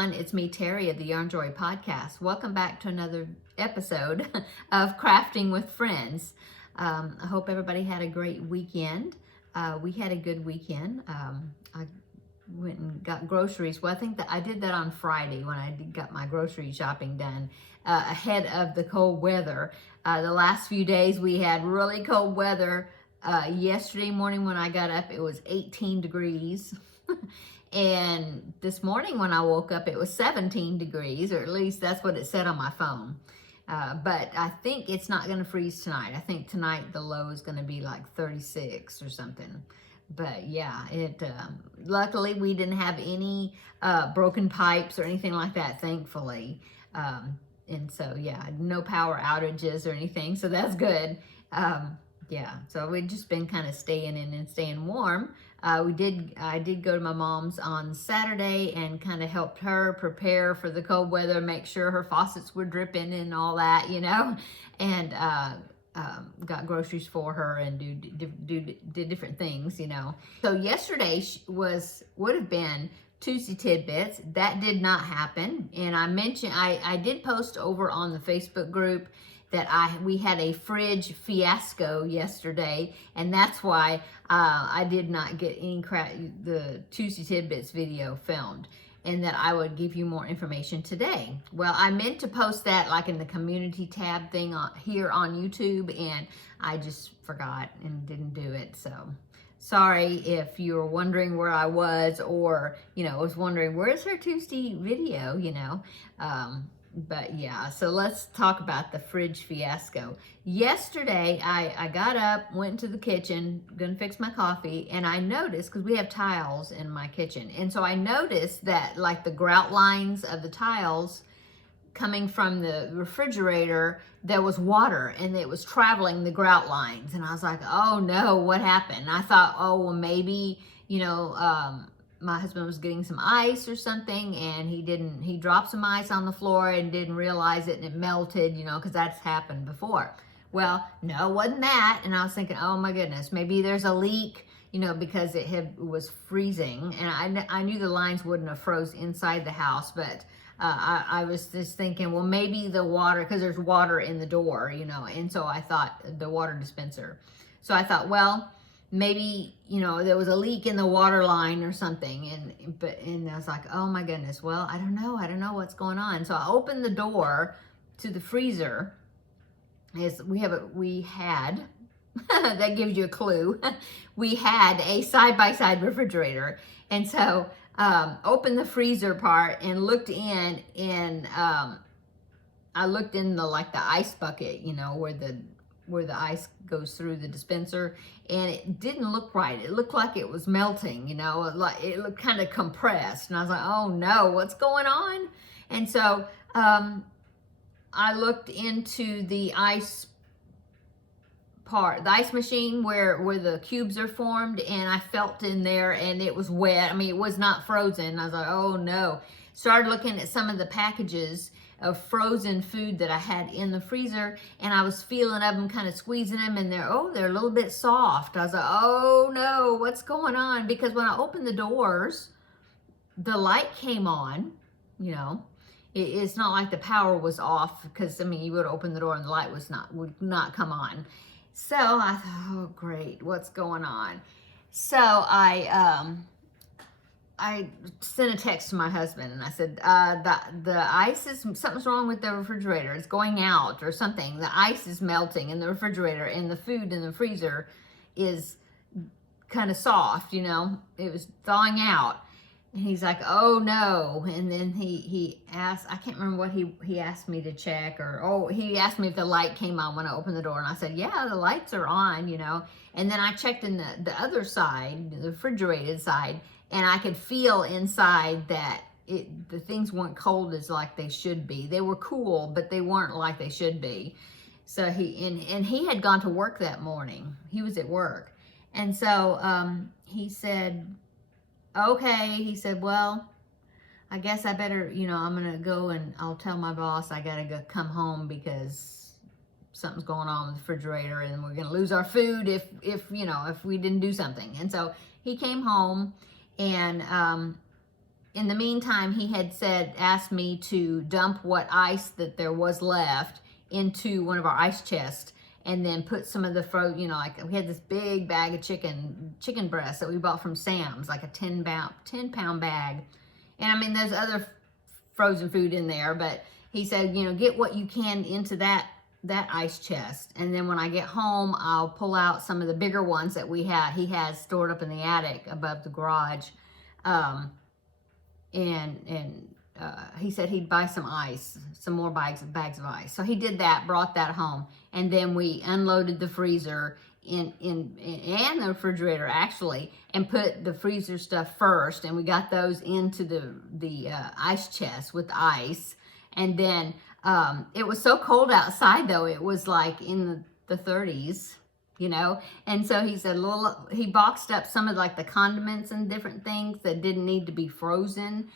everyone, it's me, Terri of the Yarn Joy Podcast. Welcome back to another episode of Crafting with Friends. I hope everybody had a great weekend. We had a good weekend. I went and got groceries. Well, I think that I did that on Friday when I got my grocery shopping done ahead of the cold weather. The last few days we had really cold weather. Yesterday morning when I got up, it was 18 degrees. And this morning when I woke up, it was 17 degrees, or at least that's what it said on my phone. But I think it's not going to freeze tonight. I think tonight the low is going to be like 36 or something. But yeah, luckily we didn't have any broken pipes or anything like that, thankfully. And so yeah, no power outages or anything, so that's good. Yeah, so we've just been kind of staying in and staying warm. I did go to my mom's on Saturday and kind of helped her prepare for the cold weather, make sure her faucets were dripping and all that, you know, and got groceries for her and did different things, you know. So yesterday would have been Tuesday Tidbits. That did not happen, and I mentioned I did post over on the Facebook group that we had a fridge fiasco yesterday, and that's why I did not get the Tuesday Tidbits video filmed, and that I would give you more information today. Well, I meant to post that like in the community tab thing here on YouTube, and I just forgot and didn't do it. So sorry if you were wondering where I was, or you know, was wondering where's her Tuesday video, you know. But yeah, so let's talk about the fridge fiasco. Yesterday, I got up, went into the kitchen, gonna fix my coffee, and I noticed, because we have tiles in my kitchen, and so I noticed that like the grout lines of the tiles coming from the refrigerator, there was water and it was traveling the grout lines. And I was like, oh no, what happened? And I thought, oh, well, maybe, you know, my husband was getting some ice or something, and he dropped some ice on the floor and didn't realize it, and it melted, you know, because that's happened before. Well, no, it wasn't that. And I was thinking, oh my goodness, maybe there's a leak, you know, because it was freezing, and I knew the lines wouldn't have froze inside the house, but I was just thinking, well, maybe the water, because there's water in the door, you know, and so I thought the water dispenser. So I thought, well, maybe, you know, there was a leak in the water line or something, and I was like, oh my goodness, well, I don't know what's going on. So I opened the door to the freezer. We had that gives you a clue. We had a side-by-side refrigerator, and so opened the freezer part and looked in, and I looked in the ice bucket, you know, where the ice goes through the dispenser, and it didn't look right. It looked like it was melting, you know, like it looked kind of compressed, and I was like, oh no, what's going on? And so I looked into the ice part, the ice machine where the cubes are formed, and I felt in there and it was wet. I mean, it was not frozen. I was like, oh no. Started looking at some of the packages of frozen food that I had in the freezer, and I was feeling of them, kind of squeezing them, and they're a little bit soft. I was like, oh no, what's going on? Because when I opened the doors, the light came on, you know. It's not like the power was off, because I mean, you would open the door and the light would not come on. So I thought, oh great, what's going on? So I sent a text to my husband, and I said, the ice something's wrong with the refrigerator. It's going out or something. The ice is melting in the refrigerator, and the food in the freezer is kind of soft, you know. It was thawing out. And he's like, oh no. And then he asked, I can't remember what he asked me to check, he asked me if the light came on when I opened the door. And I said, yeah, the lights are on, you know. And then I checked in the other side, the refrigerated side, and I could feel inside that the things weren't cold as like they should be. They were cool, but they weren't like they should be. So he had gone to work that morning. He was at work. And so he said, okay, he said, well, I guess I better, you know, I'm going to go and I'll tell my boss I got to go come home because something's going on with the refrigerator and we're going to lose our food if we didn't do something. And so he came home, and in the meantime, he had asked me to dump what ice that there was left into one of our ice chests, and then put some of the like we had this big bag of chicken breast that we bought from Sam's, like a 10-pound bag. And I mean, there's other frozen food in there, but he said, get what you can into that ice chest. And then when I get home, I'll pull out some of the bigger ones that he has stored up in the attic above the garage. He said he'd buy some ice, some more bags of ice. So he did that, brought that home. And then we unloaded the freezer and the refrigerator actually, and put the freezer stuff first. And we got those into the ice chest with ice. And then it was so cold outside though. It was like in the 30s, and so he said he boxed up some of like the condiments and different things that didn't need to be frozen,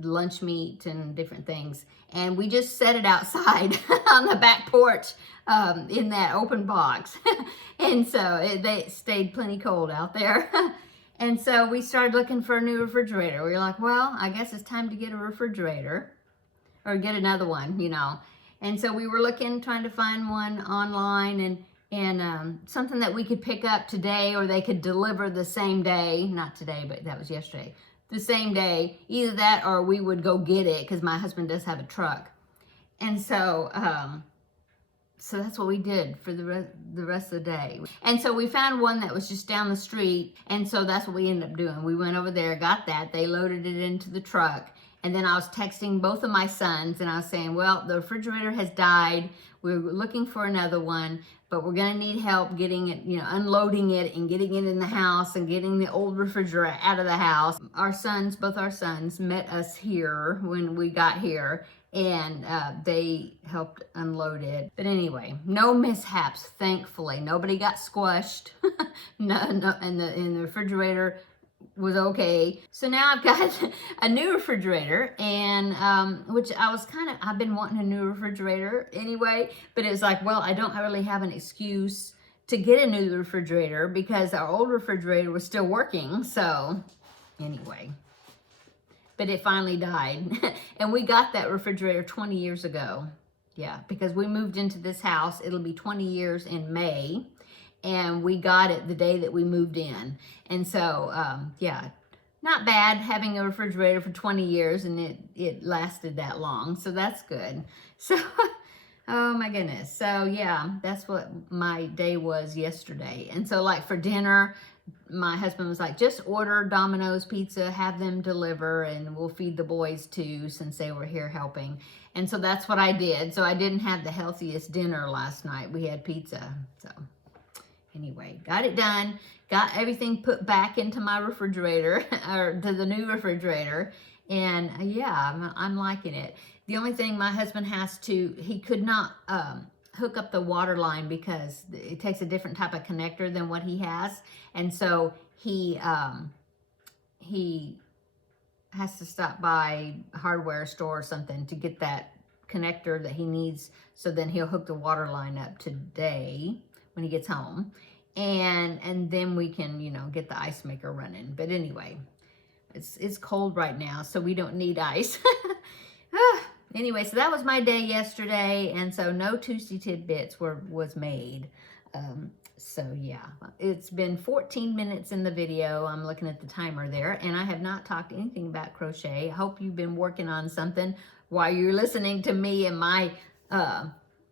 lunch meat and different things, and we just set it outside on the back porch in that open box. And so they stayed plenty cold out there. And so we started looking for a new refrigerator. We were like, well, I guess it's time to get a refrigerator or get another one, and so we were looking, trying to find one online, and something that we could pick up today, or they could deliver the same day. Not today, but that was yesterday. The same day. Either that or we would go get it, because my husband does have a truck. And so so that's what we did for the rest of the day. And so we found one that was just down the street, and so that's what we ended up doing. We went over there, got that. They loaded it into the truck. And then I was texting both of my sons, and I was saying, well, the refrigerator has died. We're looking for another one, but we're going to need help getting it, unloading it and getting it in the house and getting the old refrigerator out of the house. Both our sons met us here when we got here, and they helped unload it. But anyway, no mishaps, thankfully. Nobody got squished. No, and the refrigerator was okay. So now I've got a new refrigerator, and which I've been wanting a new refrigerator anyway, but it's like, well, I don't really have an excuse to get a new refrigerator because our old refrigerator was still working. So anyway, but it finally died. And we got that refrigerator 20 years ago. Yeah, because we moved into this house. It'll be 20 years in May. And we got it the day that we moved in. And so, yeah, not bad having a refrigerator for 20 years, and it lasted that long. So that's good. So, oh my goodness. So yeah, that's what my day was yesterday. And so like for dinner, my husband was like, just order Domino's pizza, have them deliver, and we'll feed the boys too, since they were here helping. And so that's what I did. So I didn't have the healthiest dinner last night. We had pizza. So anyway, got it done, got everything put back into my refrigerator, or to the new refrigerator, and yeah, I'm liking it. The only thing my husband he could not hook up the water line because it takes a different type of connector than what he has, and so he has to stop by a hardware store or something to get that connector that he needs, so then he'll hook the water line up today when he gets home, and then we can, get the ice maker running. But anyway, it's cold right now, so we don't need ice. Anyway, so that was my day yesterday, and so no Tuesday tidbits was made. So yeah, it's been 14 minutes in the video. I'm looking at the timer there, and I have not talked anything about crochet. I hope you've been working on something while you're listening to me and my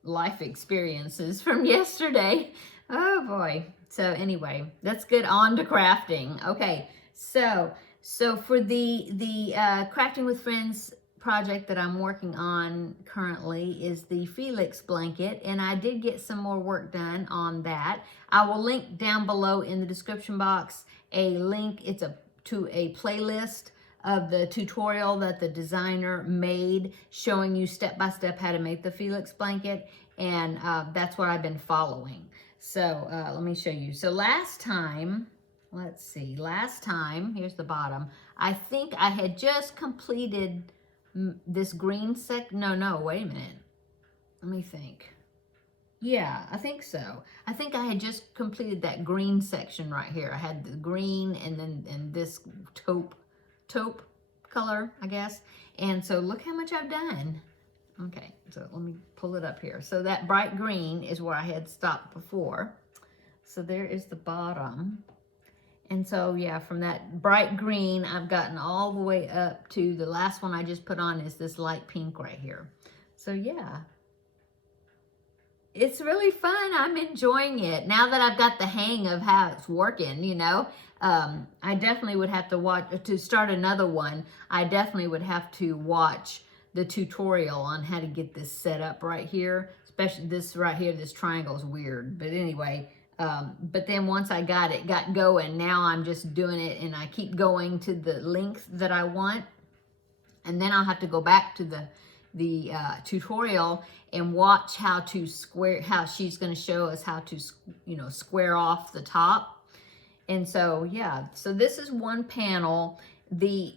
life experiences from yesterday. Oh boy. So anyway, let's get on to crafting. Okay, so for the Crafting with Friends project that I'm working on currently is the Felix blanket, and I did get some more work done on that. I will link down below in the description box a link. It's to a playlist of the tutorial that the designer made, showing you step by step how to make the Felix blanket, and that's what I've been following. So let me show you. So last time, here's the bottom. I think I had just completed this green no, wait a minute. Let me think. Yeah, I think so. I think I had just completed that green section right here. I had the green and this taupe color, I guess. And so look how much I've done. Okay, so let me pull it up here. So that bright green is where I had stopped before. So there is the bottom. And so yeah, from that bright green, I've gotten all the way up to the last one I just put on is this light pink right here. So yeah, it's really fun. I'm enjoying it. Now that I've got the hang of how it's working, you know, I definitely would have to watch, to start another one, I definitely would have to watch the tutorial on how to get this set up right here. Especially this right here, this triangle is weird. But anyway, but then once I got going, now I'm just doing it and I keep going to the length that I want. And then I'll have to go back to the tutorial and watch how to square, how she's going to show us how to, you know, square off the top. And so, yeah, so this is one panel. The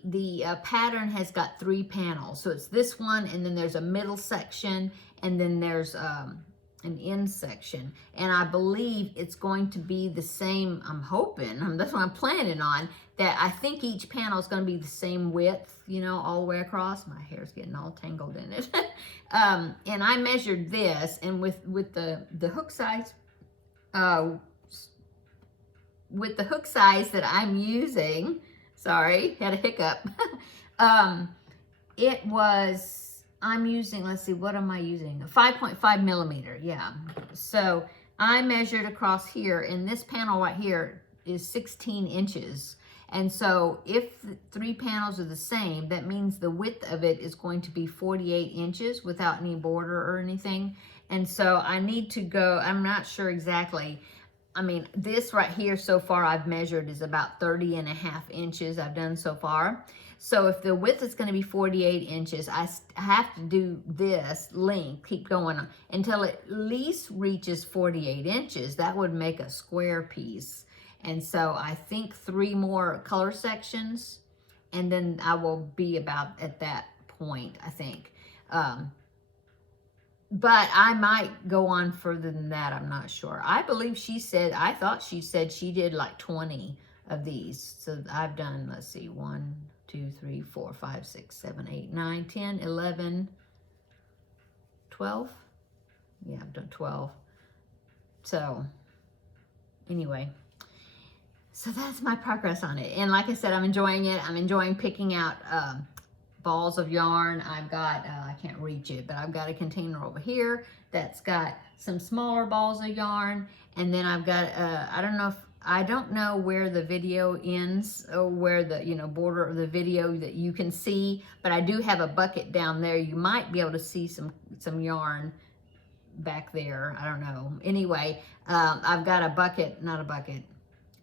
pattern has got 3 panels. So it's this one, and then there's a middle section, and then there's an end section. And I believe it's going to be the same, I'm hoping, that's what I'm planning on, that I think each panel is going to be the same width, you know, all the way across. My hair's getting all tangled in it. And I measured this, and with the hook size, with the hook size that I'm using, sorry, had a hiccup. It was, I'm using, let's see, what am I using? A 5.5 millimeter, yeah. So I measured across here, and this panel right here is 16 inches. And so if 3 panels are the same, that means the width of it is going to be 48 inches without any border or anything. And so I need to go, I'm not sure exactly. I mean, this right here so far I've measured is about 30.5 inches I've done so far. So if the width is going to be 48 inches, I have to do this length, keep going on, until it at least reaches 48 inches. That would make a square piece. And so I think 3 more color sections, and then I will be about at that point, I think. But I might go on further than that. I'm not sure. I believe she said, I thought she said she did like 20 of these. So I've done, let's see, 1, 2, 3, 4, 5, 6, 7, 8, 9, 10, 11, 12. Yeah, I've done 12. So anyway, so that's my progress on it. And like I said, I'm enjoying it. I'm enjoying picking out balls of yarn. I've got, I can't reach it, but I've got a container over here that's got some smaller balls of yarn. And then I've got, I don't know where the video ends or where the, you know, border of the video that you can see, but I do have a bucket down there. You might be able to see some yarn back there. I don't know. Anyway, I've got a bucket, not a bucket,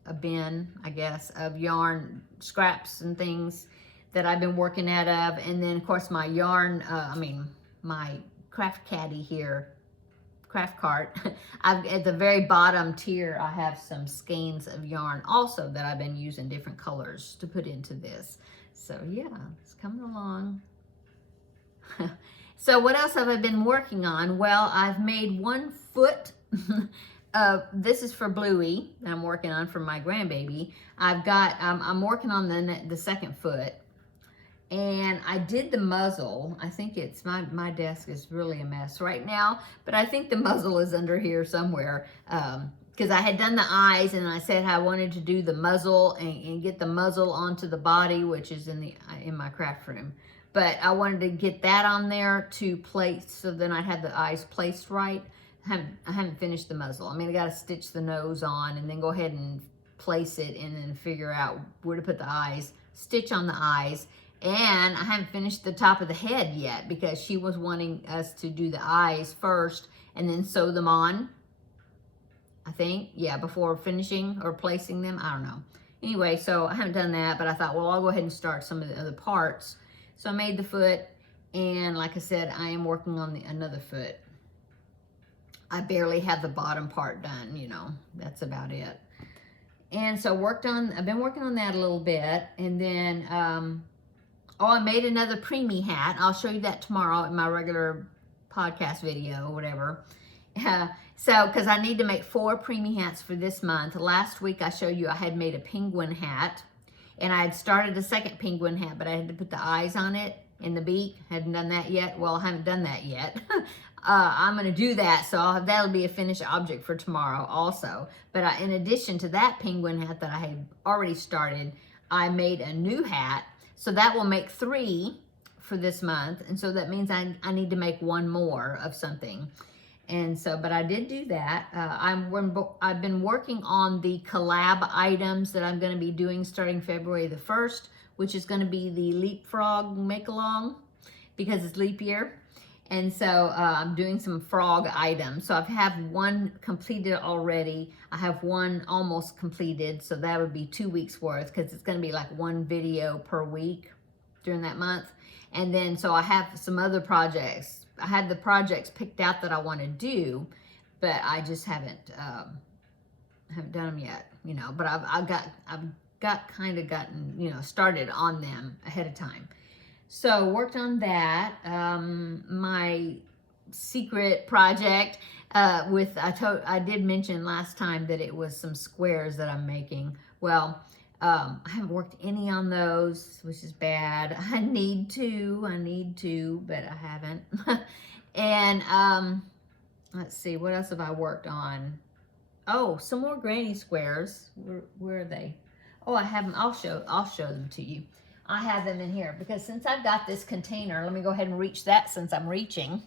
a bin, I guess, of yarn scraps and things that I've been working out of. And then of course my yarn, my craft caddy here, craft cart, at the very bottom tier, I have some skeins of yarn also that I've been using different colors to put into this. So yeah, it's coming along. So what else have I been working on? Well, I've made 1 foot. This is for Bluey that I'm working on for my grandbaby. I've got, I'm working on the 2nd foot. And I did the muzzle. I think it's, my desk is really a mess right now, but I think the muzzle is under here somewhere. Because I had done the eyes, and I said I wanted to do the muzzle and get the muzzle onto the body, which is in my craft room. But I wanted to get that on there to place, so then I'd have the eyes placed right. I haven't finished the muzzle. I mean, I got to stitch the nose on and then go ahead and place it and then figure out where to put the eyes, stitch on the eyes. And I haven't finished the top of the head yet because she was wanting us to do the eyes first and then sew them on, I think. Yeah, before finishing or placing them. I don't know. Anyway, so I haven't done that, but I thought, well, I'll go ahead and start some of the other parts. So I made the foot, and like I said, I am working on another foot. I barely have the bottom part done, you know. That's about it. And so I've been working on that a little bit, and then I made another preemie hat. I'll show you that tomorrow in my regular podcast video or whatever. So, because I need to make 4 preemie hats for this month. Last week I showed you I had made a penguin hat. And I had started a second penguin hat, but I had to put the eyes on it and the beak. Hadn't done that yet. Well, I haven't done that yet. I'm going to do that, so that'll be a finished object for tomorrow also. But in addition to that penguin hat that I had already started, I made a new hat. So that will make 3 for this month. And so that means I need to make 1 more of something. And so, but I did do that. I've been working on the collab items that I'm going to be doing starting February the 1st, which is going to be the leapfrog make-along because it's leap year. And so I'm doing some frog items. So I have 1 completed already. I have 1 almost completed. So that would be 2 weeks worth because it's going to be like 1 video per week during that month. And then, so I have some other projects. I had the projects picked out that I want to do, but I just haven't done them yet, you know. But I've gotten, you know, started on them ahead of time. So worked on that. My secret project I did mention last time that it was some squares that I'm making. Well, I haven't worked any on those, which is bad. I need to, but I haven't. And let's see, what else have I worked on? Oh, some more granny squares. Where are they? Oh, I have them. I'll show them to you. I have them in here because since I've got this container, let me go ahead and reach that since I'm reaching.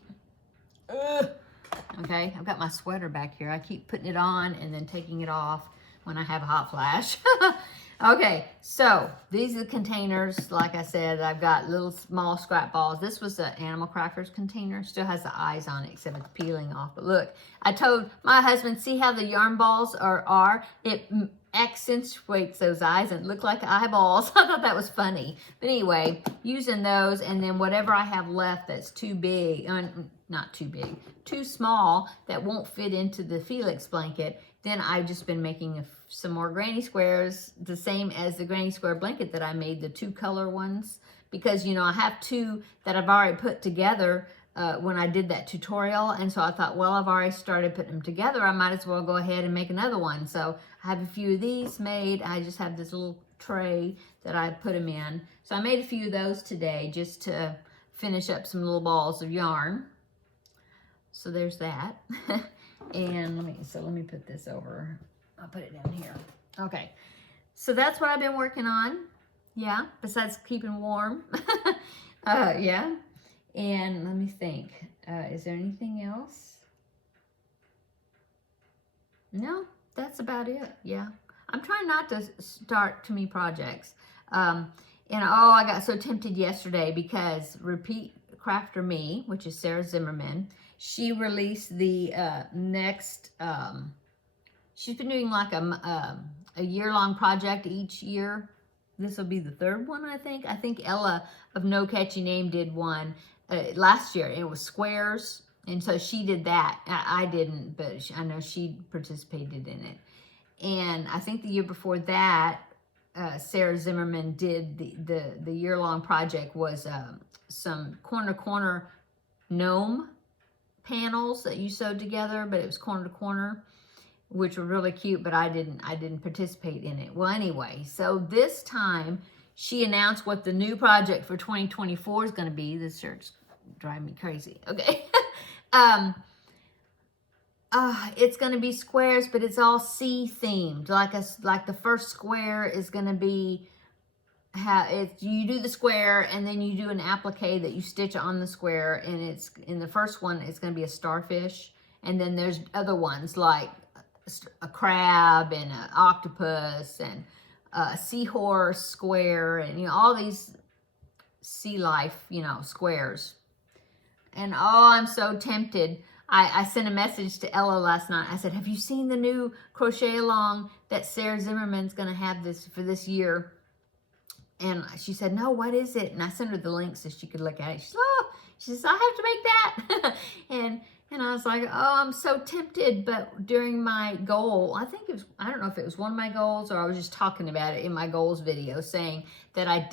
Okay, I've got my sweater back here. I keep putting it on and then taking it off when I have a hot flash. Okay, so these are the containers. Like I said, I've got little small scrap balls. This was the animal crackers container. Still has the eyes on it, except it's peeling off. But look, I told my husband, see how the yarn balls are? It accentuates those eyes and look like eyeballs. I thought that was funny. But anyway, using those, and then whatever I have left that's too big, not too big, too small, that won't fit into the Felix blanket, then I've just been making some more granny squares, the same as the granny square blanket that I made, the 2 color ones, because, you know, I have 2 that I've already put together when I did that tutorial. And so I thought, well, I've already started putting them together. I might as well go ahead and make another one. So I have a few of these made. I just have this little tray that I put them in. So I made a few of those today just to finish up some little balls of yarn. So there's that. And let me put this over. I'll put it down here. Okay. So that's what I've been working on. Yeah. Besides keeping warm. Yeah. And let me think. Is there anything else? No, that's about it. Yeah. I'm trying not to start too many projects. And oh, I got so tempted yesterday because Repeat Crafter Me, which is Sarah Zimmerman, she released the next, she's been doing like a year-long project each year. This will be the 3rd one, I think. I think Ella of No Catchy Name did one last year. It was squares, and so she did that. I didn't, but I know she participated in it. And I think the year before that, Sarah Zimmerman did the year-long project was some corner gnome panels that you sewed together, but it was corner to corner, which were really cute, but I didn't participate in it. Well, anyway, so this time she announced what the new project for 2024 is going to be. This shirt's driving me crazy. Okay. It's going to be squares, but it's all sea themed. Like the first square is going to be you do the square and then you do an applique that you stitch on the square, and it's in the first one it's going to be a starfish, and then there's other ones like a crab and an octopus and a seahorse square, and you know, all these sea life, you know, squares. And oh, I'm so tempted. I sent a message to Ella last night. I said, have you seen the new crochet along that Sarah Zimmerman's going to have this for this year? And she said, no, what is it? And I sent her the link so she could look at it. She says, I have to make that. and I was like, oh, I'm so tempted. But during my goal, I don't know if it was one of my goals or I was just talking about it in my goals video, saying that I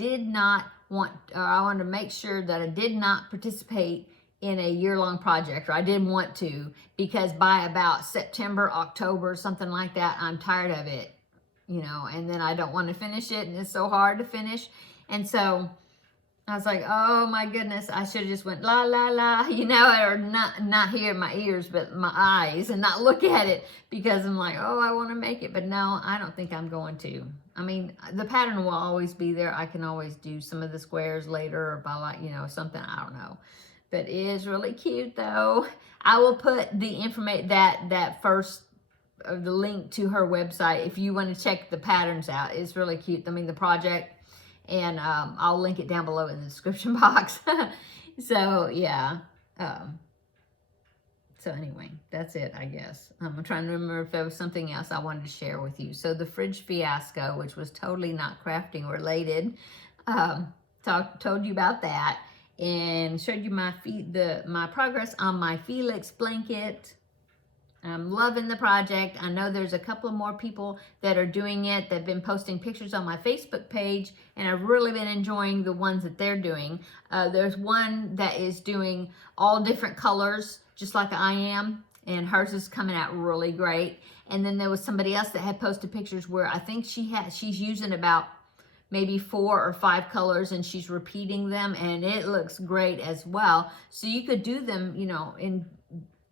wanted to make sure that I did not participate in a year-long project, or I didn't want to, because by about September, October, something like that, I'm tired of it. you know, and then I don't want to finish it, and it's so hard to finish. And so I was like, oh my goodness, I should have just went la la la, you know, or not hear my ears, but my eyes, and not look at it, because I'm like, oh, I want to make it. But no, I don't think I'm going to. I mean, the pattern will always be there. I can always do some of the squares later, or by, like, you know, something, I don't know. But it is really cute though. I will put the information, that first, the link to her website if you want to check the patterns out. It's really cute. I mean, the project. And I'll link it down below in the description box. So, yeah. So, anyway, that's it, I guess. I'm trying to remember if there was something else I wanted to share with you. So, the fridge fiasco, which was totally not crafting related, told you about that. And showed you my progress on my Felix blanket. I'm loving the project. I know there's a couple of more people that are doing it. They've been posting pictures on my Facebook page, and I've really been enjoying the ones that they're doing. There's one that is doing all different colors, just like I am, and hers is coming out really great. And then there was somebody else that had posted pictures where I think she's using about maybe 4 or 5 colors, and she's repeating them, and it looks great as well. So you could do them, you know,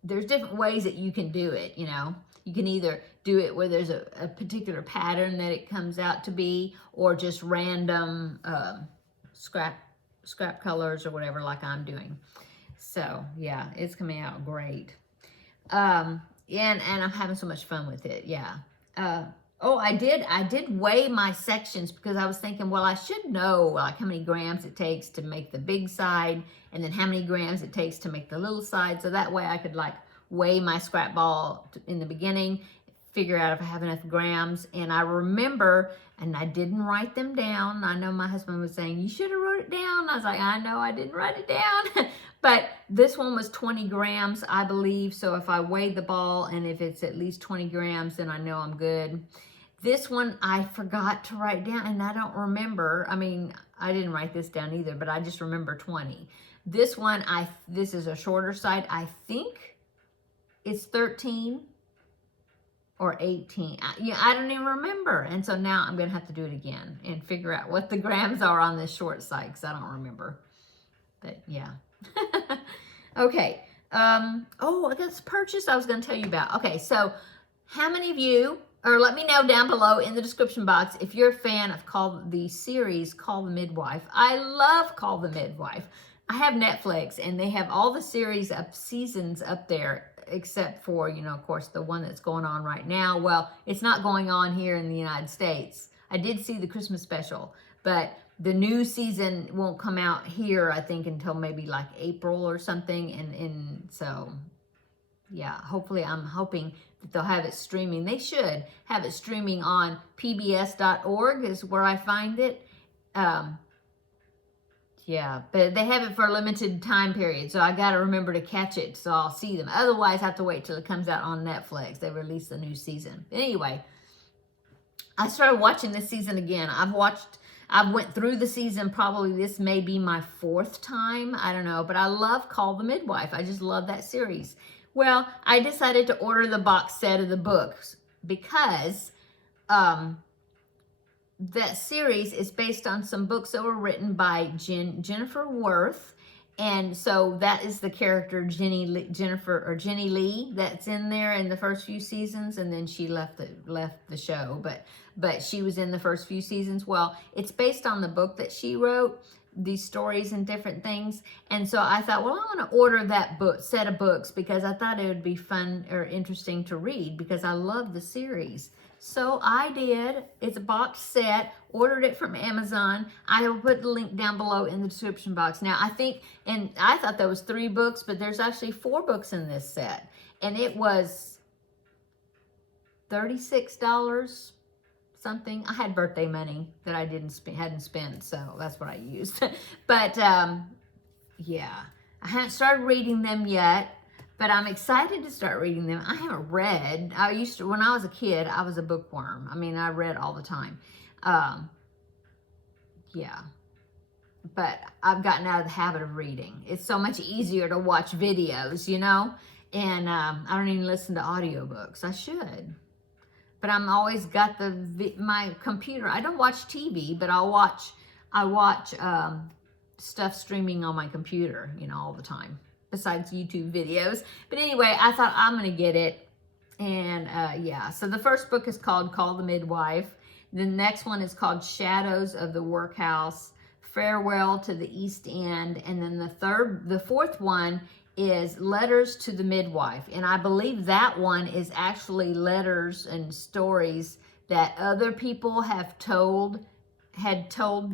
there's different ways that you can do it, you know. You can either do it where there's a particular pattern that it comes out to be, or just random scrap colors or whatever, like I'm doing. So, yeah, it's coming out great. And I'm having so much fun with it, yeah. Oh, I did weigh my sections, because I was thinking, well, I should know like how many grams it takes to make the big side, and then how many grams it takes to make the little side. So that way I could like weigh my scrap ball in the beginning, figure out if I have enough grams. And I remember, and I didn't write them down. I know my husband was saying, you should have wrote it down. I was like, I know I didn't write it down. But this one was 20 grams, I believe. So if I weigh the ball, and if it's at least 20 grams, then I know I'm good. This one I forgot to write down, and I don't remember. I mean, I didn't write this down either, but I just remember 20. This one, this is a shorter side. I think it's 13 or 18. I don't even remember. And so now I'm going to have to do it again and figure out what the grams are on this short side, because I don't remember. But yeah. Okay. Oh, I got this purchase I was going to tell you about. Okay, so how many of you, or let me know down below in the description box if you're a fan of the series Call the Midwife. I love Call the Midwife. I have Netflix, and they have all the series of seasons up there, except for, you know, of course, the one that's going on right now. Well, it's not going on here in the United States. I did see the Christmas special, but the new season won't come out here, I think, until maybe like April or something. And so, yeah, hopefully, I'm hoping that they'll have it streaming. They should have it streaming on pbs.org is where I find it. Yeah, but they have it for a limited time period, so I got to remember to catch it so I'll see them. Otherwise, I have to wait till it comes out on Netflix. They release the new season. But anyway, I started watching this season again. I went through the season, probably this may be my 4th time. I don't know, but I love Call the Midwife. I just love that series. Well, I decided to order the box set of the books because that series is based on some books that were written by Jennifer Worth. And so that is the character Jenny Lee that's in there in the first few seasons, and then she left the show, but she was in the first few seasons. Well, it's based on the book that she wrote, these stories and different things. And so I thought, well, I want to order that set of books because I thought it would be fun or interesting to read because I love the series. So I did. It's a box set. Ordered it from Amazon. I will put the link down below in the description box. Now, I think, and I thought there was 3 books, but there's actually 4 books in this set. And it was $36 something. I had birthday money that I hadn't spent, so that's what I used. But, yeah. I haven't started reading them yet. But I'm excited to start reading them. I haven't read. When I was a kid, I was a bookworm. I mean, I read all the time. Yeah. But I've gotten out of the habit of reading. It's so much easier to watch videos, you know? And I don't even listen to audiobooks. I should. but I'm always got my computer. I don't watch TV, but I watch stuff streaming on my computer, you know, all the time, besides YouTube videos. But anyway, I thought I'm going to get it. And yeah, so the first book is called Call the Midwife. The next one is called Shadows of the Workhouse, Farewell to the East End. And then the fourth one is Letters to the Midwife. And I believe that one is actually letters and stories that other people had told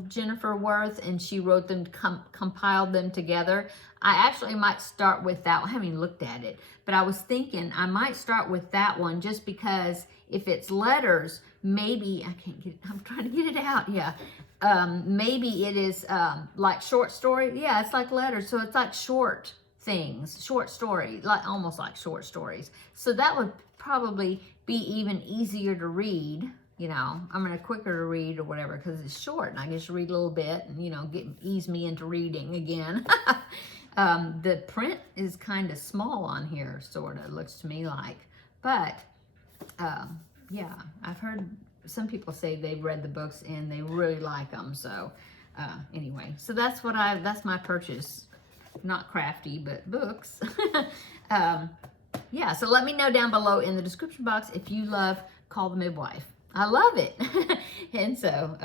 Jennifer Worth, and she wrote them, compiled them together. I actually might start with that one. I haven't even looked at it, but I was thinking I might start with that one just because if it's letters, maybe, I can't get it, I'm trying to get it out, yeah. Maybe it is like short story. Yeah, it's like letters, so it's like short things, short story, like almost like short stories. So that would probably be even easier to read. You know, I'm going to quicker to read or whatever because it's short and I just read a little bit and, you know, ease me into reading again. The print is kind of small on here, sort of, looks to me like. But, yeah, I've heard some people say they've read the books and they really like them. So, anyway, so that's my purchase. Not crafty, but books. Yeah, so let me know down below in the description box if you love Call the Midwife. I love it. And so,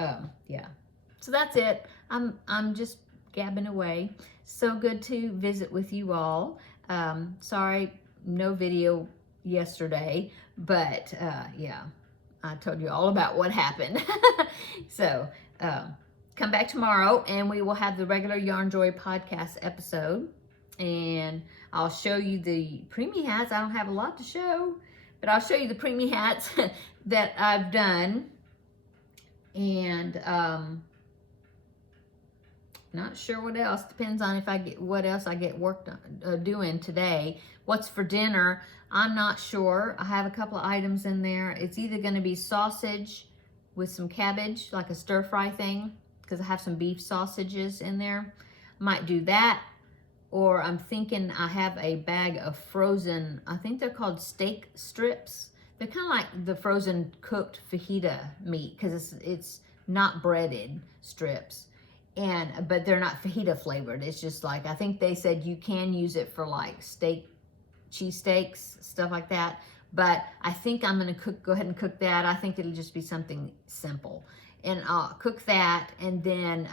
yeah. So that's it. I'm just gabbing away. So good to visit with you all. Sorry, no video yesterday, but yeah, I told you all about what happened. So, come back tomorrow and we will have the regular Yarn Joy podcast episode. And I'll show you the preemie hats. I don't have a lot to show, but I'll show you the preemie hats that I've done. And not sure what else. Depends on if I get what else I get work doing today. What's for dinner? I'm not sure. I have a couple of items in there. It's either going to be sausage with some cabbage, like a stir fry thing, because I have some beef sausages in there. Might do that. Or I'm thinking I have a bag of frozen, I think they're called steak strips. They're kind of like the frozen cooked fajita meat because it's not breaded strips. But they're not fajita flavored. It's just like, I think they said you can use it for like steak, cheesesteaks, stuff like that. But I think I'm going to go ahead and cook that. I think it'll just be something simple. And I'll cook that and then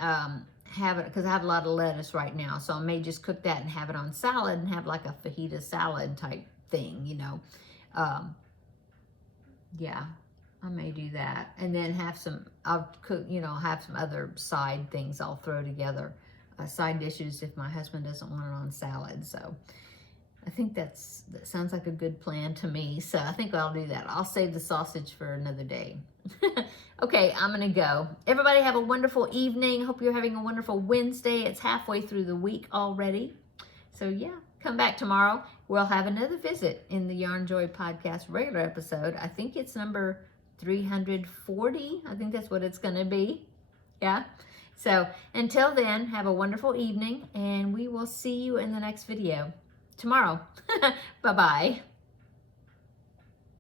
have it, because I have a lot of lettuce right now. So I may just cook that and have it on salad and have like a fajita salad type thing, you know. Yeah, I may do that. And then have some, I'll cook, you know, have some other side things I'll throw together. Side dishes if my husband doesn't want it on salad. So I think that sounds like a good plan to me. So I think I'll do that. I'll save the sausage for another day. Okay, I'm going to go. Everybody have a wonderful evening. Hope you're having a wonderful Wednesday. It's halfway through the week already. So yeah, come back tomorrow. We'll have another visit in the Yarn Joy podcast regular episode. I think it's number 340. I think that's what it's going to be. Yeah. So until then, have a wonderful evening and we will see you in the next video tomorrow. Bye-bye.